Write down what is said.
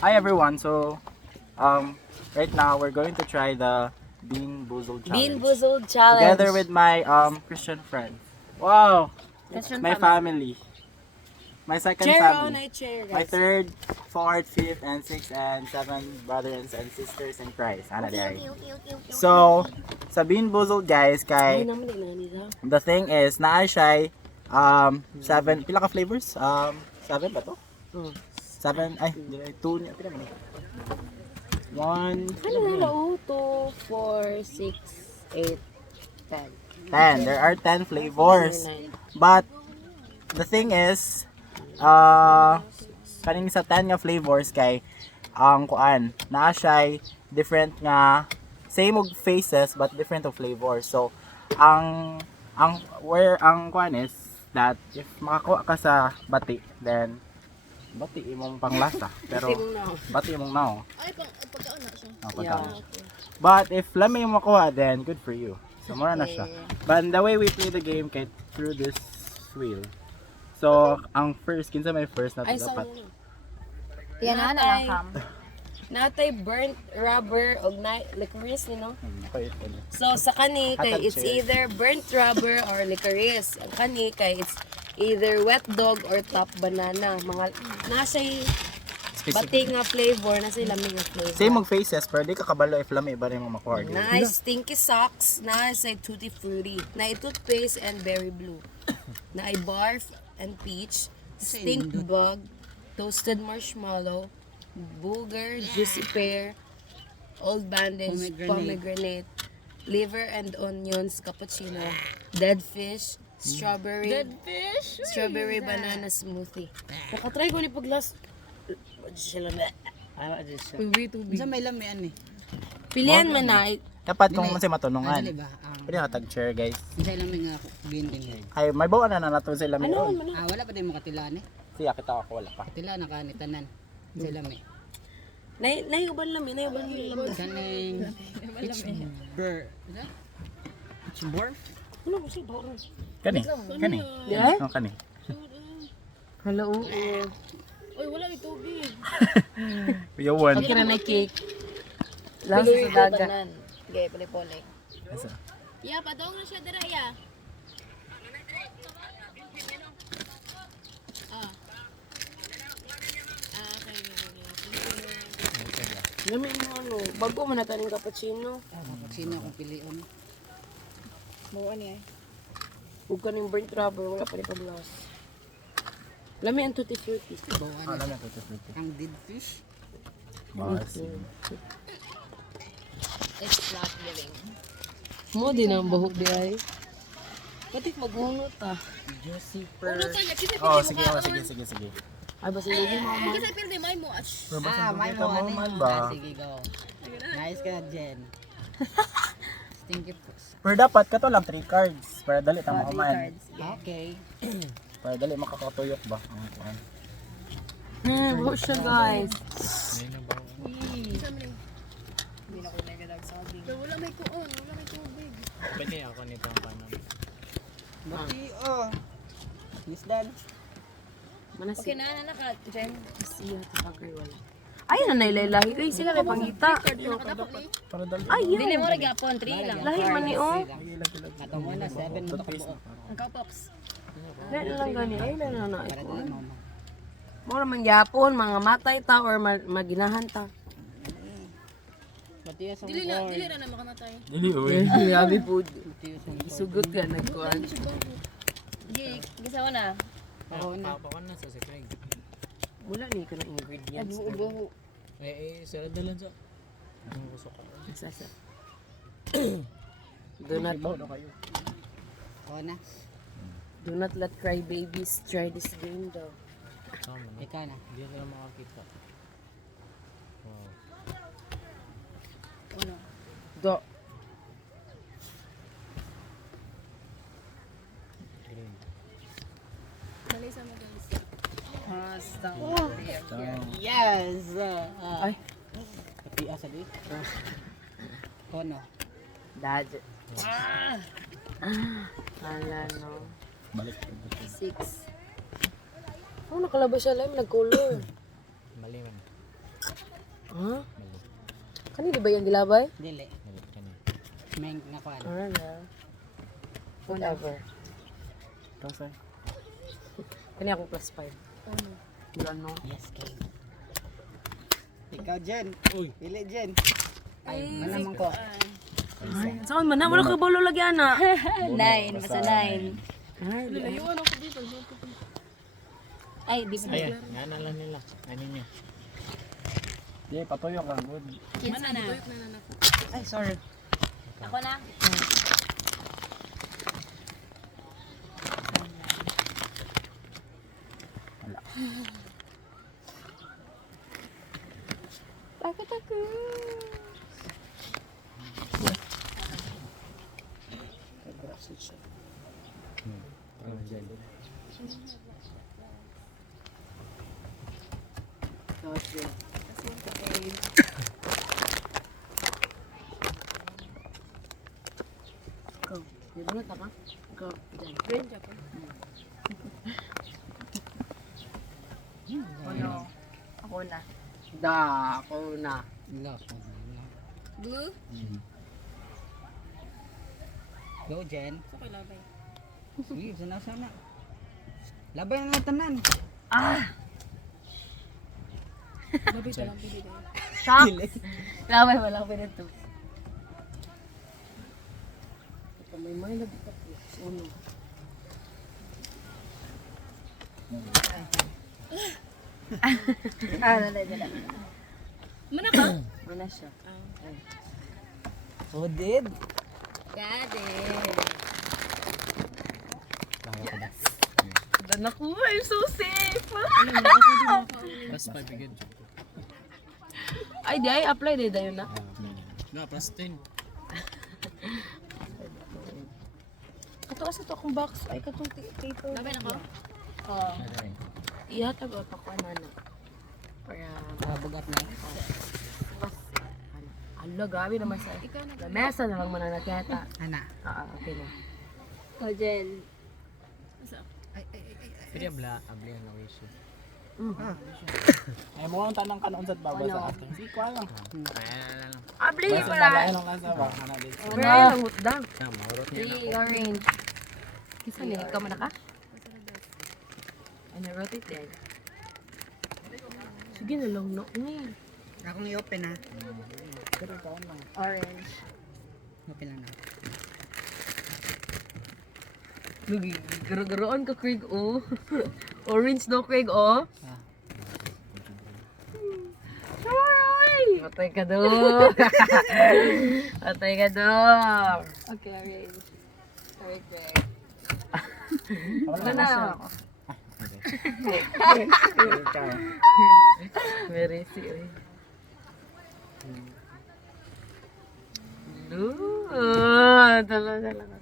Hi everyone. So, right now we're going to try the Bean Boozled Challenge. Bean Boozled Challenge. Together with my Christian friends. Wow! Christian My family. My second Chair on family. a chair, My guys. third, fourth, fifth, and sixth, and seven brothers and sisters in Christ. Ana there. So, sa Bean Boozled guys, Ay, kay naman din nila. the thing is, naa siya seven, pila ka flavors? Seven ba to? Hmm. Seven, ay, two, pila man eh? One, Ano nila? 2, 4, 6, 8, 10. 10. There are 10 flavors. 9. But the thing is, kaning sa 10 nga flavors kay ang kuan, naa siya different nga same og faces but different of flavors. So ang kuan is that if makakuha ka sa bati, then bati imong panglasa pero bati imong nao. Ay, pagkaon na siya. Pagkaon. But if lami yung makuha, then good for you. So, mura na siya. But the way we play the game, kay through this wheel. So, ang first, kinsa may first na Ay, dapat. sorry. Yan na lang kam. Natay burnt rubber o licorice, you know? Okay, ito. So, sa kani, kay Hatag it's chair. either burnt rubber or licorice. Ang kani, kay it's either wet dog or top banana. Mga, nasa bati nga flavor, nasa lamig nga flavor. Same mag faces, pero di ka kabalo if lami iba rin mo makuha. Nice stinky socks, nasa tutti fruity, na toothpaste and berry blue. Na barf and peach, stink bug, toasted marshmallow, booger, juicy pear, old bandage, pomegranate, liver and onions, cappuccino, dead fish, strawberry, strawberry banana smoothie. Nakatry ko ni paglas. Sila na. Tubi. Sa may lamian eh. Pilihan man na. Dapat kung kasi matunungan. Dali ba? Pwede hatag chair, guys. Sa lami nga ginting. Ay, may bawa na nato sa lami. Ano? Ano? Wala pa tayo makatilaan eh. Siya, kita ako, wala pa. Tila na kanitanan. Sa lami. Nayuban lami. Kaning Chibor? Ano ko siya? Kani? Kani? Yeah? Oh, kani. Hello. Uy, wala may tubig. Yawan. Okay na may cake. Lang sa dagat. Okay, puli-puli. Asa? Ya, padong na siya dira ya. Ah. Okay. Lami mo ano. Bago man natin yung cappuccino. Sino akong pilion? Mo ani ay. Huwag ka ng burnt rubber. Wala pa rin pag-glass. Lami ang tutti frutti. Bawan Alam na to, to. ang dead fish. Boss. It's not living. Mo din ang bahog di ay. Pati maghunot ah. Juicy Ulo sa niya, kasi Oh, sige, sige. Ay basta hindi mo man. Kasi pilde may mo. Ash. May mo mo man ano ba? Sige, go. Nice ka, Jen. Stinky puss. Pero dapat ka to lang 3 cards para dali ta makuman. Okay. Para dali makakatuyok ba? Buhok siya guys. Wala may kuon, wala may tubig. Pwede ako nito ang panam. Bati, oh. Miss Dan. Manas. Okay na ka, Jen. Siya ta pagkay wala. Ay na nailahi kay sila may pangita. Para dali. Ay yun. Dili mo regapon 3 lang. Lahi man ni oh. Ato mo na 7 mo takbo. Ang kapops. Lahi lang gani ay na na Para iko. dili mo. Mo man gyapon mga matay ta or maginahan ta. Bati sa Dili na makamatay. Dili uy. Grabe po. Sugot ka nagkuan. Gi, gisawa na. Ako na. Wala ni ko ng ingredients. Buho. Sila dalan sa. Sasa. Do not Ako na. do not let cry babies try this game though. Ika na. Do. Dali sa mga guys. Yes! Ay. Pati asa di? Kono. Dad. Hala no. Balik. 6. Oh, nakalabas siya lang, nag-color. Mali man. Ha? Kanino ba yan dilabay? Dili. Meng nga kuan. Ano? Whatever. Ikaw, sir. Kani akong plus 5. Ano? Yes, kay. Ikaw, Jen. Uy. Pili, Jen. Ay, malamang ko. Saan man na? Wala ka bolo lagi, ana. 9, basta 9. Ay, Ay, di ba? Ayan, yan na lang nila. Ano niya? Di, patuyo ka. Good. Kinsa na? Ay, sorry. Ako na. Bakit ako? Ikaw. Nabunot ka? Ikaw. Diyan. Range ako. Ano? Ako na. Da, ako na. Blue? Go, Jen. Sa ko labay. Sige, sana. Labay na tanan. Labay ta lang pili dahil. Shucks! Labay wala ko pinito. Ito may mga nagpapos. Uno. Dala. Mana ka? Mana siya. Oh, did. Got it. Dan ako, I'm so safe! Plus 5 again. Ay, di ay, apply di dayo na. No, plus 10. Kato kasi to akong box. Ay, katong paper. Labay na ko? Oo. Ihatag o ako ano. Para, Bugat na. ala, gabi naman sa Ikaw na. lamesa na lang mananakita. Ana. Okay na. Ko, Jen. Asa? Pwede abla ang lawish. Ay, mo ang tanong ka noon sa baba sa ating. Hindi ko alam. Ayan. Abli Basta para. nalayan ang kasa ba? Ano dito? Pero ayun ang mutdang. Na, maurot niya na. Di, orange. Kisa ni, ikaw man ka? Ano, rotate din. Sige na lang, no. Akong i-open ha. Orange. Open lang na. Lugi, garo-garoon ka, Craig, oh. Orange daw, Craig, oh. Ay! Patay ka doon. Patay ka doon. Okay, orange. Sorry, Greg. Ano na? Very silly. Dala.